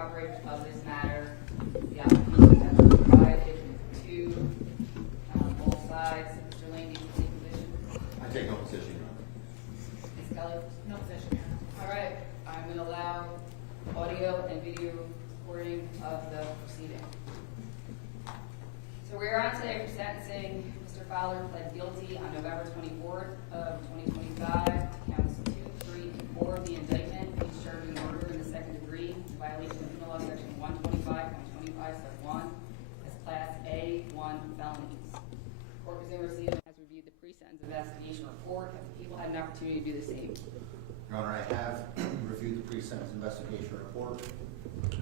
coverage of this matter. The opportunity has been provided to both sides. Mr. Lane, do you take position? I take no position, Your Honor. Ms. Kelly? No position. All right, I'm going to allow audio and video recording of the proceeding. So we're on today for sentencing. Mr. Fowler pled guilty on November 24th of 2025, counts 2, 3, and 4 of the indictment, each charging murder in the second degree, in violation of Penal Law Section 125.25, Sub 1, as Class A1 felonies. Court is in receipt and has reviewed the pre-sentence investigation report. Have the people had an opportunity to do the same? Your Honor, I have reviewed the pre-sentence investigation report.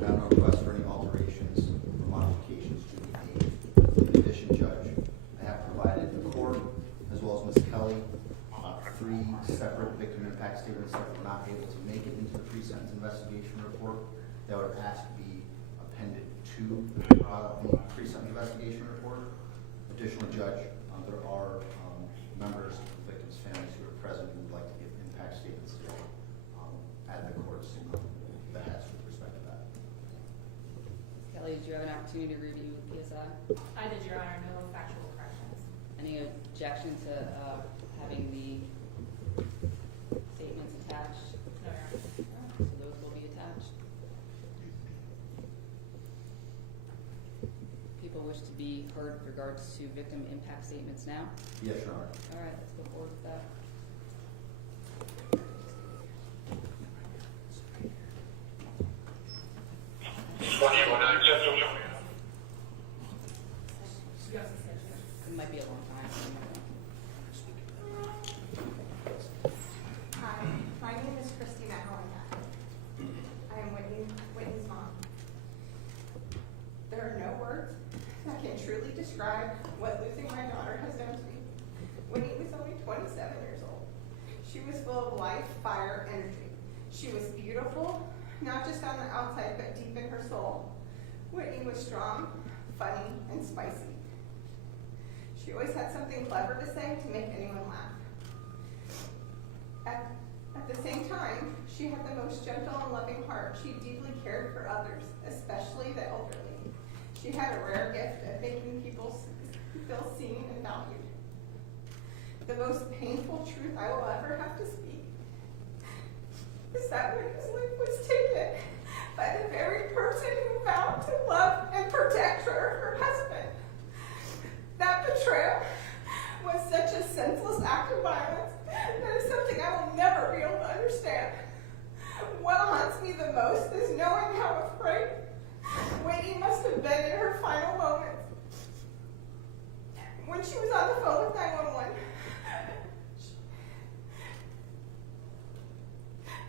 I have no request for any alterations or modifications to be made. In addition, Judge, I have provided the court, as well as Ms. Kelly, 3 separate victim impact statements that were not able to make it into the pre-sentence investigation report that would ask to be appended to the pre-sentence investigation report. Additionally, Judge, there are members of the victims' families who are present who would like to give impact statements today at the court's behest with respect to that. Ms. Kelly, did you have an opportunity to review the PSI? I did, Your Honor. No factual corrections. Any objection to having the statements attached? No, Your Honor. So those will be attached. People wish to be heard with regards to victim impact statements now? Yes, Your Honor. All right, let's go forward with that. It might be a long time. Hi, my name is Christina Allenbeck. I am Whitney's mom. There are no words that can truly describe what losing my daughter has done to me. Whitney was only 27 years old. She was full of life, fire, energy. She was beautiful, not just on the outside, but deep in her soul. Whitney was strong, funny, and spicy. She always had something clever to say to make anyone laugh. At the same time, she had the most gentle and loving heart. She deeply cared for others, especially the elderly. She had a rare gift of making people feel seen and valued. The most painful truth I will ever have to speak is that Whitney's life was taken by the very person who vowed to love and protect her husband. That betrayal was such a senseless act of violence that is something I will never be able to understand. What haunts me the most is knowing how afraid Whitney must have been in her final moments. When she was on the phone with 911,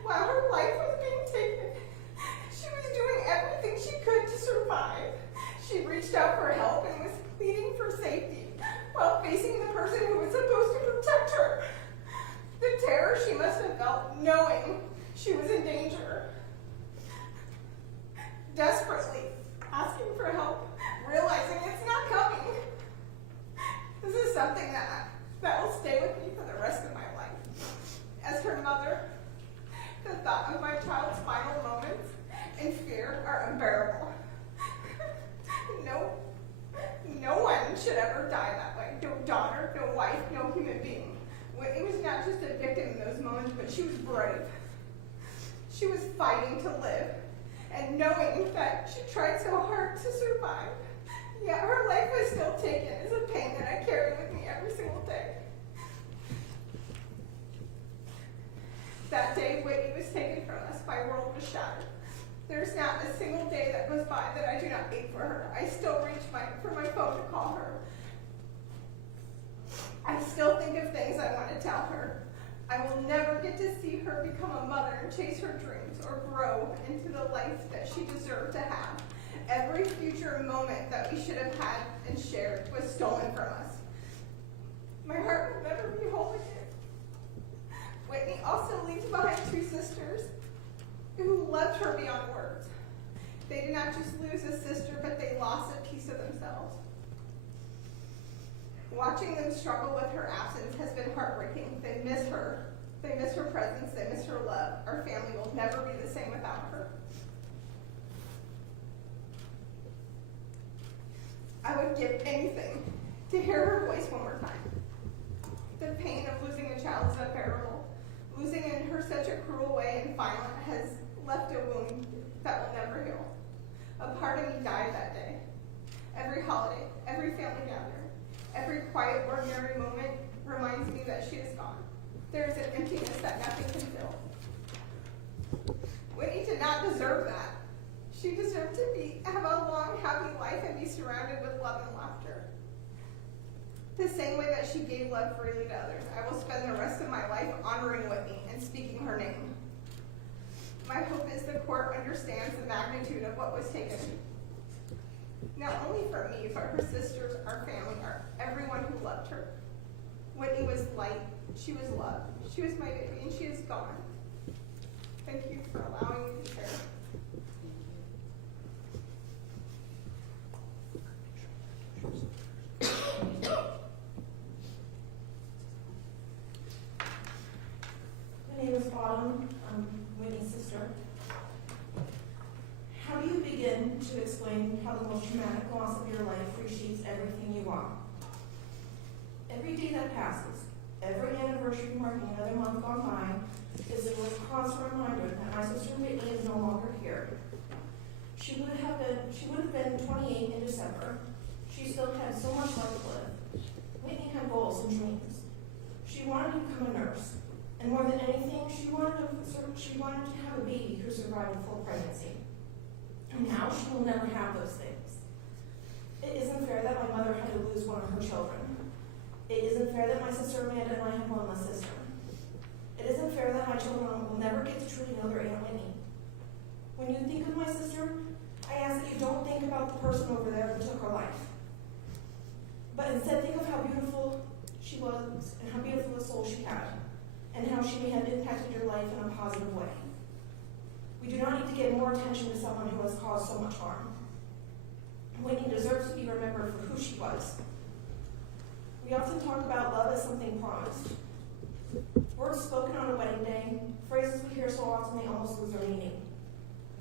while her life was being taken, she was doing everything she could to survive. She reached out for help and was pleading for safety while facing the person who was supposed to protect her. The terror she must have felt knowing she was in danger. Desperately asking for help, realizing it's not coming. This is something that will stay with me for the rest of my life. As her mother, the thought of my child's final moments in fear are unbearable. No one should ever die that way. No daughter, no wife, no human being. Whitney was not just a victim in those moments, but she was brave. She was fighting to live, and knowing that she tried so hard to survive, yet her life was still taken is a pain that I carry with me every single day. That day Whitney was taken from us, my world was shattered. There's not a single day that goes by that I do not ache for her. I still reach for my phone to call her. I still think of things I want to tell her. I will never get to see her become a mother and chase her dreams or grow into the life that she deserved to have. Every future moment that we should have had and shared was stolen from us. My heart will never be whole again. Whitney also leaves behind 2 sisters who loved her beyond words. They did not just lose a sister, but they lost a piece of themselves. Watching them struggle with her absence has been heartbreaking. They miss her. They miss her presence. They miss her love. Our family will never be the same without her. I would give anything to hear her voice one more time. The pain of losing a child is unbearable. Losing in her such a cruel way and violent has left a wound that will never heal. A part of me died that day. Every holiday, every family gathering, every quiet, ordinary moment reminds me that she is gone. There is an emptiness that nothing can fill. Whitney did not deserve that. She deserved to have a long, happy life and be surrounded with love and laughter. The same way that she gave love freely to others, I will spend the rest of my life honoring Whitney and speaking her name. My hope is the court understands the magnitude of what was taken. Not only for me, but her sisters, our family, everyone who loved her. Whitney was light, she was love, she was my baby, and she is gone. Thank you for allowing me to share. My name is Autumn. I'm Whitney's sister. How do you begin to explain how the most traumatic loss of your life reshapes everything you are? Every day that passes, every anniversary marking another month gone by, is a constant reminder that my sister Whitney is no longer here. She would have been 28 in December. She still had so much life to live. Whitney had goals and dreams. She wanted to become a nurse. And more than anything, she wanted to have a baby who survived a full pregnancy. And now she will never have those things. It isn't fair that my mother had to lose one of her children. It isn't fair that my sister Amanda and I have one less sister. It isn't fair that my children will never get to truly know their Aunt Whitney. When you think of my sister, I ask that you don't think about the person over there who took her life. But instead think of how beautiful she was and how beautiful a soul she had, and how she may have impacted your life in a positive way. We do not need to give more attention to someone who has caused so much harm. Whitney deserves to be remembered for who she was. We often talk about love as something promised. Words spoken on a wedding day, phrases we hear so often they almost lose their meaning.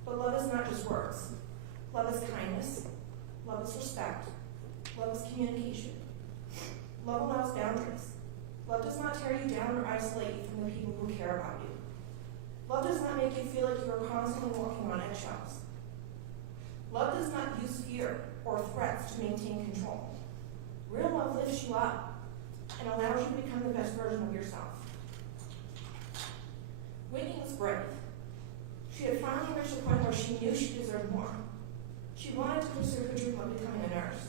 But love is not just words. Love is kindness. Love is respect. Love is communication. Love allows boundaries. Love does not tear you down or isolate you from the people who care about you. Love does not make you feel like you are constantly walking on eggshells. Love does not use fear or threats to maintain control. Real love lifts you up and allows you to become the best version of yourself. Whitney was brave. She had finally reached a point where she knew she deserved more. She wanted to pursue her dream of becoming a nurse,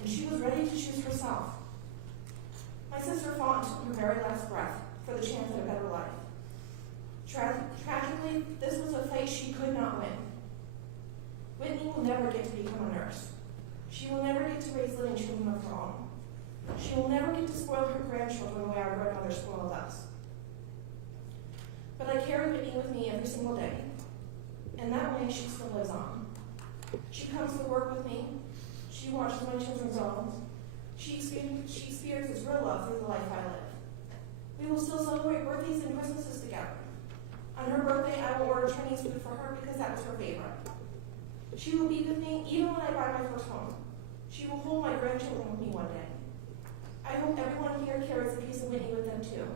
and she was ready to choose herself. My sister fought until her very last breath for the chance at a better life. Tragically, this was a fight she could not win. Whitney will never get to become a nurse. She will never get to raise living children of her own. She will never get to spoil her grandchildren the way our grandmother spoiled us. But I carry Whitney with me every single day, and that way she still lives on. She comes to work with me. She watches my children's homes. She experiences real love through the life I live. We will still celebrate birthdays and Christmases together. On her birthday, I will order Chinese food for her because that was her favorite. She will be with me even when I buy my first home. She will hold my grandchildren with me one day. I hope everyone here carries a piece of Whitney with them too,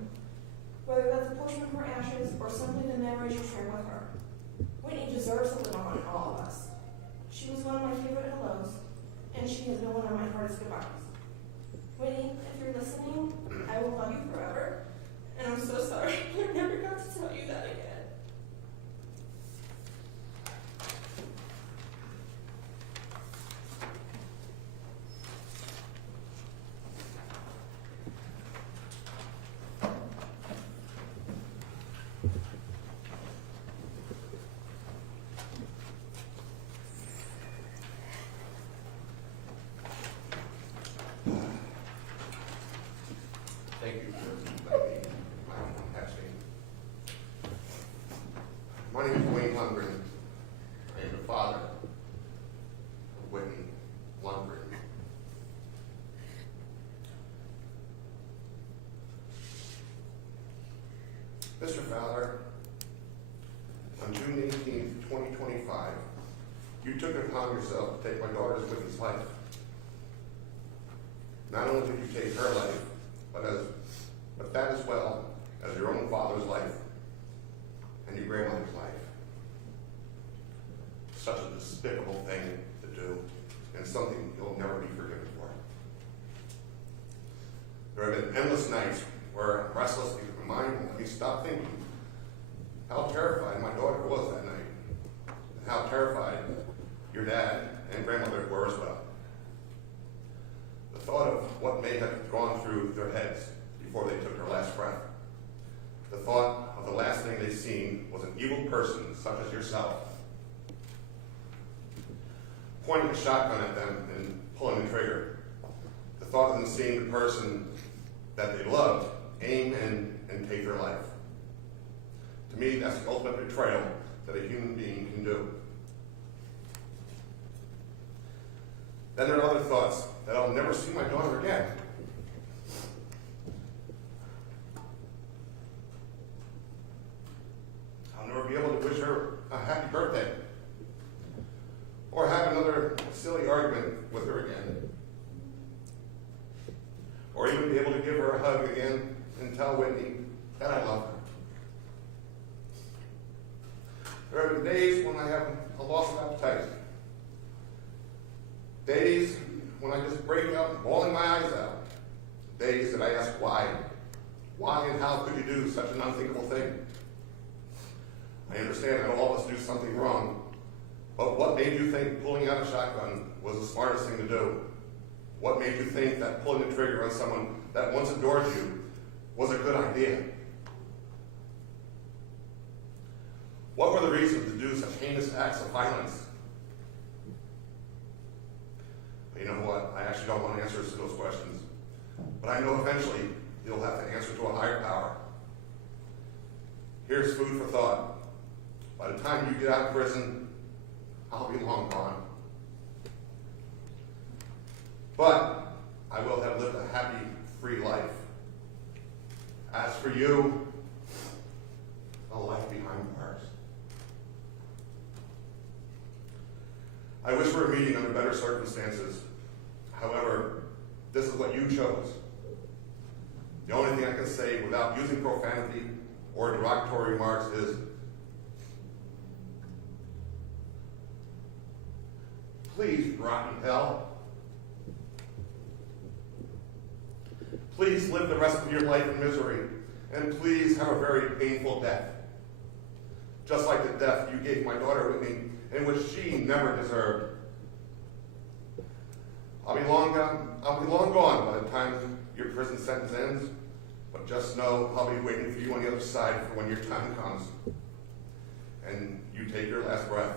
whether that's a portion of her ashes or simply the memories you share with her. Whitney deserves to live on in all of us. She was one of my favorite hellos, and she has been one of my hardest goodbyes. Whitney, if you're listening, I will love you forever, and I'm so sorry I never got to tell you that again. Thank you for letting me passing. My name is Wayne Lundgren. I am the father of Whitney Lundgren. Mr. Fowler, on June 18, 2025, you took it upon yourself to take my daughter's Whitney's life. Not only did you take her life, but that as well as your own father's life and your grandmother's life. Such a despicable thing to do, and something you'll never be forgiven for. There have been endless nights where restlessly my mind won't let me stop thinking how terrified my daughter was that night, and how terrified your dad and grandmother were as well. The thought of what may have gone through their heads before they took their last breath. The thought of the last thing they seen was an evil person such as yourself, pointing a shotgun at them and pulling the trigger. The thought of them seeing the person that they loved aim and take their life. To me, that's the ultimate betrayal that a human being can do. Then there are other thoughts that I'll never see my daughter again. I'll never be able to wish her a happy birthday, or have another silly argument with her again, or even be able to give her a hug again and tell Whitney that I love her. There have been days when I have a loss of appetite, days when I just break out bawling my eyes out, days that I ask why and how could you do such an unthinkable thing? I understand that all of us do something wrong, but what made you think pulling out a shotgun was the smartest thing to do? What made you think that pulling the trigger on someone that once adored you was a good idea? What were the reasons to do such heinous acts of violence? But you know what? I actually don't want answers to those questions. But I know eventually you'll have to answer to a higher power. Here's food for thought. By the time you get out of prison, I'll be long gone. But I will have lived a happy, free life. As for you, a life behind bars. I wish we were meeting under better circumstances. However, this is what you chose. The only thing I can say without using profanity or derogatory remarks is, please rot in hell. Please live the rest of your life in misery, and please have a very painful death. Just like the death you gave my daughter Whitney, in which she never deserved. I'll be long gone by the time your prison sentence ends, but just know I'll be waiting for you on the other side for when your time comes and you take your last breath.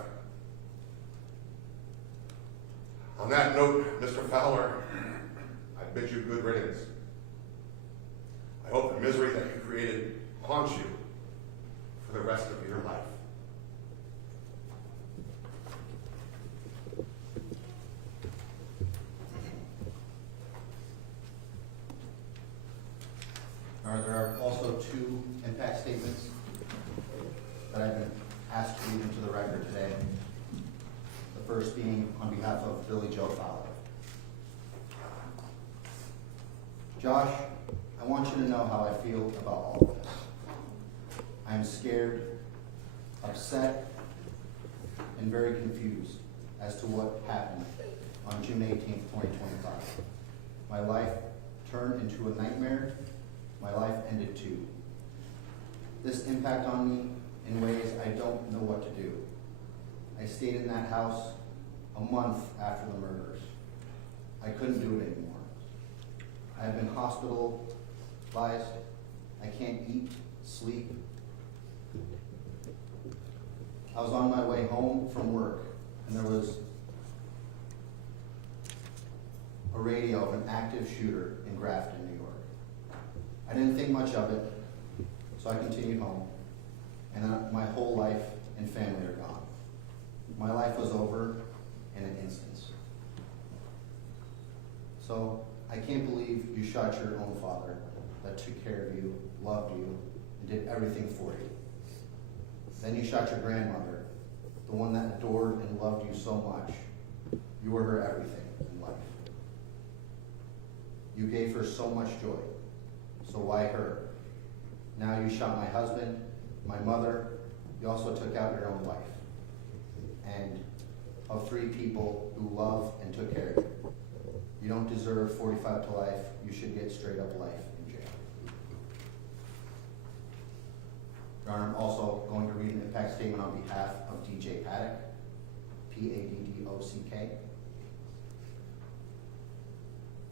On that note, Mr. Fowler, I bid you good riddance. I hope the misery that you created haunts you for the rest of your life. There are also two impact statements that I've been asked to read into the record today. The first being on behalf of Billy Joe Fowler. Josh, I want you to know how I feel about all of this. I am scared, upset, and very confused as to what happened on June 18th, 2025. My life turned into a nightmare. My life ended too. This impact on me in ways I don't know what to do. I stayed in that house a month after the murders. I couldn't do it anymore. I have been hospitalized. I can't eat, sleep. I was on my way home from work, and there was a radio of an active shooter in Grafton, New York. I didn't think much of it, so I continued home, and then my whole life and family are gone. My life was over in an instant. So I can't believe you shot your own father that took care of you, loved you, and did everything for you. Then you shot your grandmother, the one that adored and loved you so much. You were her everything in life. You gave her so much joy. So why her? Now you shot my husband, my mother. You also took out your own wife. And of 3 people who love and took care of you. You don't deserve 45 to life. You should get straight up life in jail. Your Honor, I'm also going to read an impact statement on behalf of DJ Paddock, P-A-D-D-O-C-K.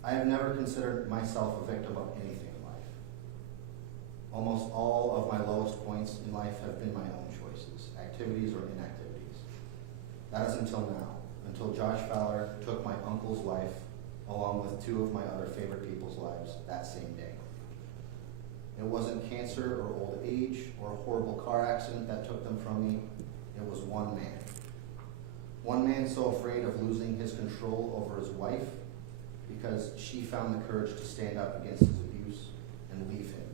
I have never considered myself a victim of anything in life. Almost all of my lowest points in life have been my own choices, activities or inactivities. That is until now, until Josh Fowler took my uncle's life along with 2 of my other favorite people's lives that same day. It wasn't cancer or old age or a horrible car accident that took them from me. It was one man. One man so afraid of losing his control over his wife because she found the courage to stand up against his abuse and leave him,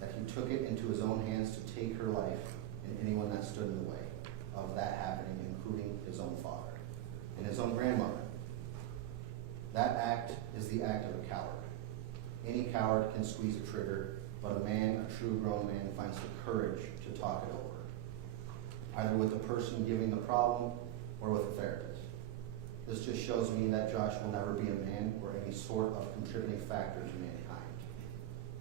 that he took it into his own hands to take her life and anyone that stood in the way of that happening, including his own father and his own grandmother. That act is the act of a coward. Any coward can squeeze a trigger, but a man, a true grown man, finds the courage to talk it over, either with the person giving the problem or with a therapist. This just shows me that Josh will never be a man or any sort of contributing factor to mankind.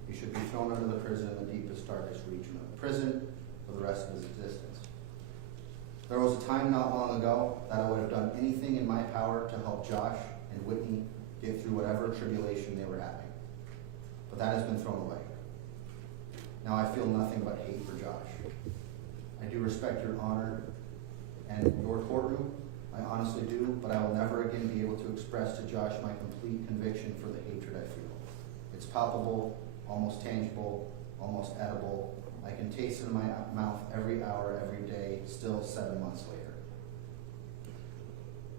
He should be thrown under the prison in the deepest, darkest region of the prison for the rest of his existence. There was a time not long ago that I would have done anything in my power to help Josh and Whitney get through whatever tribulation they were having. But that has been thrown away. Now I feel nothing but hate for Josh. I do respect your honor and your courtroom, I honestly do, but I will never again be able to express to Josh my complete conviction for the hatred I feel. It's palpable, almost tangible, almost edible. I can taste it in my mouth every hour, every day, still 7 months later.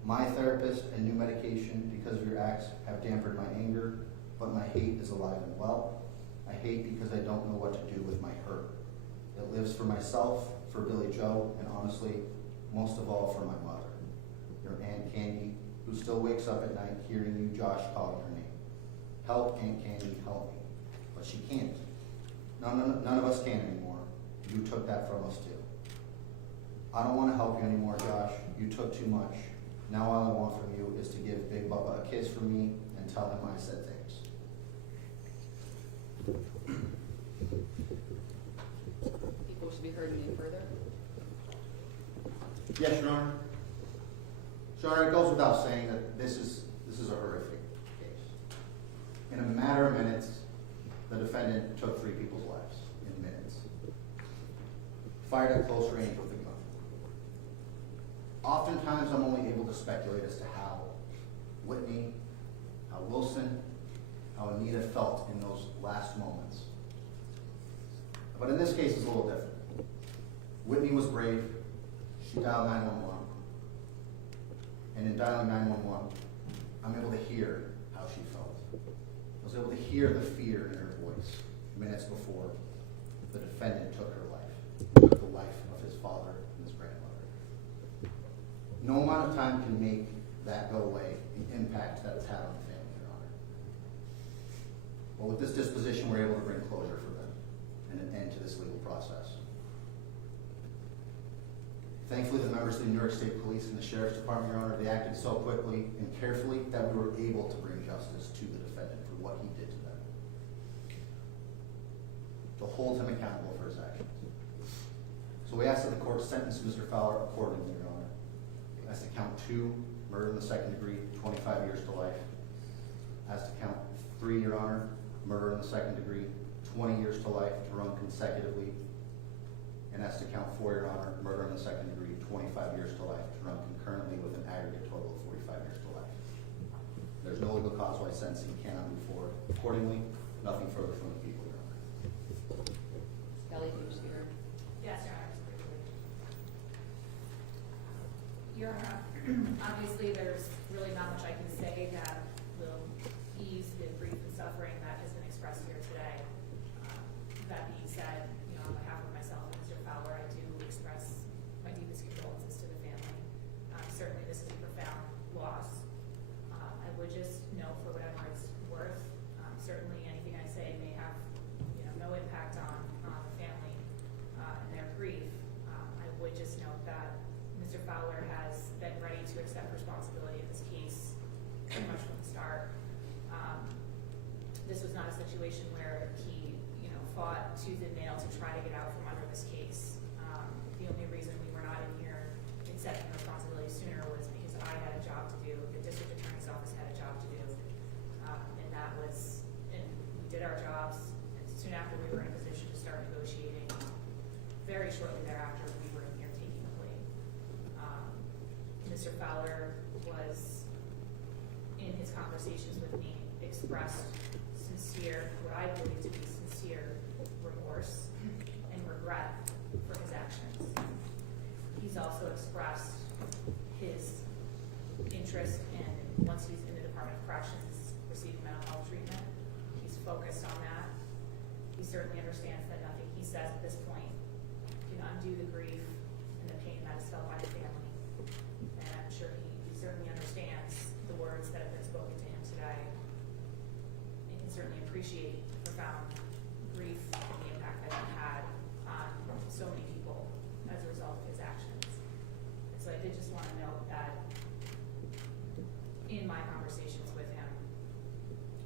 My therapist and new medication, because of your acts, have dampened my anger, but my hate is alive and well. I hate because I don't know what to do with my hurt. It lives for myself, for Billy Joe, and honestly, most of all for my mother, your Aunt Candy, who still wakes up at night hearing you, Josh, calling her name. Help, Aunt Candy, help me. But she can't. None of us can anymore. You took that from us too. I don't want to help you anymore, Josh. You took too much. Now all I want from you is to give Big Bubba a kiss from me and tell him I said thanks. People should be heard any further. Yes, Your Honor. Your Honor, it goes without saying that this is a horrific case. In a matter of minutes, the defendant took 3 people's lives in minutes. Fired at close range with a gun. Oftentimes, I'm only able to speculate as to how Whitney, how Wilson, how Anita felt in those last moments. But in this case, it's a little different. Whitney was brave. She dialed 911. And in dialing 911, I'm able to hear how she felt. I was able to hear the fear in her voice minutes before the defendant took her life, took the life of his father and his grandmother. No amount of time can make that go away, the impact that it's had on the family, Your Honor. But with this disposition, we're able to bring closure for them and an end to this legal process. Thankfully, the members of the New York State Police and the Sheriff's Department, Your Honor, they acted so quickly and carefully that we were able to bring justice to the defendant for what he did to them, to hold him accountable for his actions. So we ask that the court sentence Mr. Fowler accordingly, Your Honor. As to count 2, murder in the second degree, 25 years to life. As to count 3, Your Honor, murder in the second degree, 20 years to life to run consecutively. And as to count 4, Your Honor, murder in the second degree, 25 years to life to run concurrently with an aggregate total of 45 years to life. There's no legal cause why sentencing cannot move forward. Accordingly, nothing further from the people, Your Honor. Kelly, you should be heard. Yes, Your Honor. Your Honor, obviously there's really not much I can say that will ease the grief and suffering that has been expressed here today. That being said, on behalf of myself and Mr. Fowler, I do express my deepest condolences to the family. Certainly this is a profound loss. I would just note, for whatever it's worth, Fowler has been ready to accept responsibility in this case pretty much from the start. This was not a situation where he, fought tooth and nail to try to get out from under this case. The only reason we were not in here accepting responsibility sooner was because I had a job to do, the district attorney's office had a job to do, and we did our jobs, and soon after we were in a position to start negotiating. Very shortly thereafter, we were in here taking the plea. Mr. Fowler was, in his conversations with me, expressed sincere, what I believe to be sincere remorse and regret for his actions. He's also expressed his interest in, once he's in the Department of Corrections, receiving mental health treatment. He's focused on that. He certainly understands that nothing he says at this point can undo the grief and the pain that is felt by the family. And I'm sure he certainly understands the words that have been spoken to him today. And can certainly appreciate the profound grief and the impact that he had on so many people as a result of his actions. And so I did just want to note that in my conversations with him,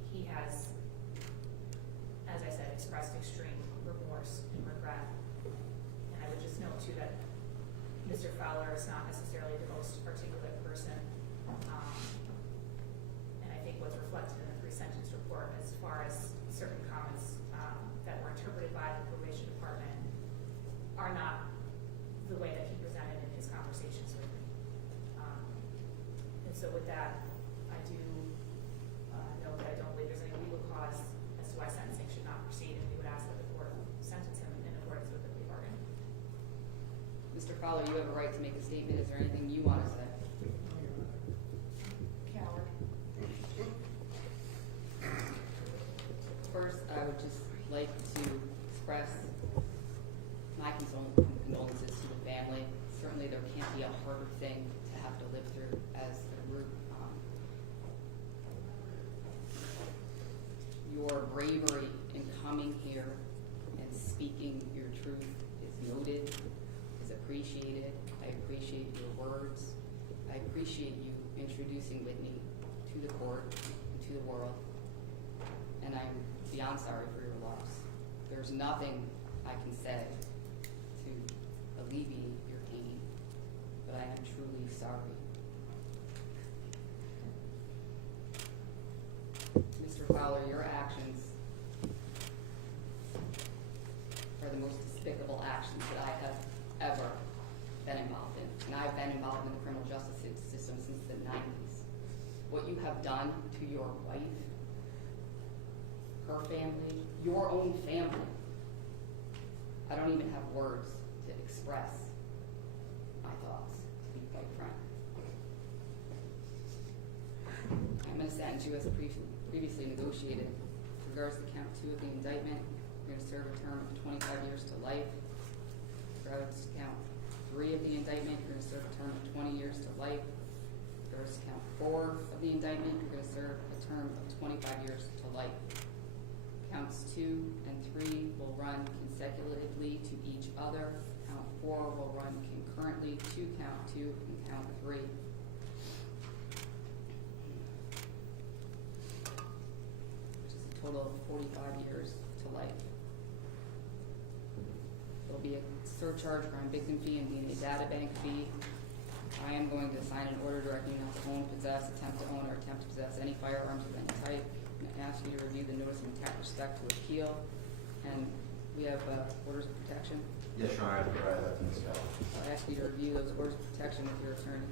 he has, as I said, expressed extreme remorse and regret. And I would just note too that Mr. Fowler is not necessarily the most articulate person. And I think what's reflected in the pre-sentence report as far as certain comments that were interpreted by the probation department are not the way that he presented in his conversations with me. And so with that, I do know that I don't believe there's any legal cause as to why sentencing should not proceed, and we would ask that the court sentence him in accordance with the plea bargain. Mr. Fowler, you have a right to make a statement. Is there anything you want to say? Coward. First, I would just like to express my condolences to the family. Certainly there can't be a harder thing to have to live through as a group. Your bravery in coming here and speaking your truth is noted, is appreciated. I appreciate your words. I appreciate you introducing Whitney to the court and to the world. And I'm beyond sorry for your loss. There's nothing I can say to alleviate your pain, but I am truly sorry. Mr. Fowler, your actions are the most despicable actions that I have ever been involved in. And I've been involved in the criminal justice system since the 90s. What you have done to your wife, her family, your own family, I don't even have words to express my thoughts, to be quite frank. I'm going to sentence you as previously negotiated. With regards to count 2 of the indictment, you're going to serve a term of 25 years to life. With regards to count 3 of the indictment, you're going to serve a term of 20 years to life. With regards to count 4 of the indictment, you're going to serve a term of 25 years to life. Counts 2 and 3 will run consecutively to each other. Count 4 will run concurrently to count 2 and count 3. Which is a total of 45 years to life. There'll be a surcharge, crime victim fee, and DNA data bank fee. I am going to sign an order directing you not to own, possess, attempt to own, or attempt to possess any firearms of any type. I'm going to ask you to review the notice of intent with respect to appeal. And we have orders of protection. Yes, Your Honor, I provide that to Ms. Fowler. I'll ask you to review those orders of protection with your attorney.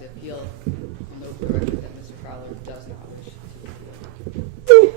like to appeal. I'll note for the record that Mr. Fowler does not wish to appeal.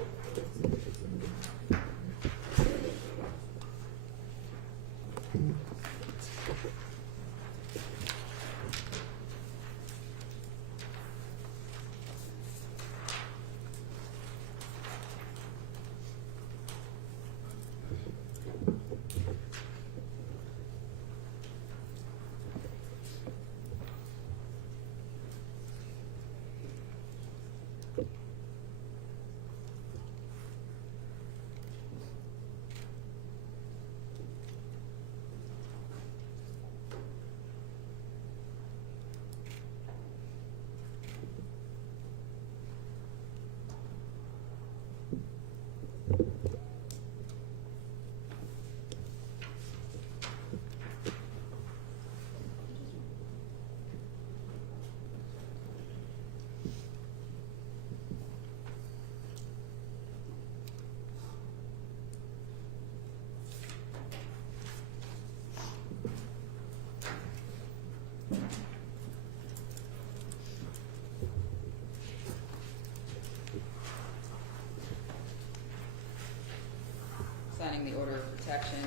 Signing the order of protection,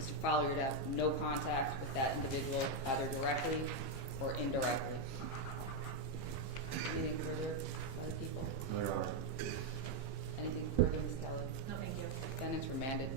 Mr. Fowler, you'd have no contact with that individual, either directly or indirectly. Anything further, other people? No, Your Honor. Anything further, Ms. Kelly? No, thank you. Defendants remanded.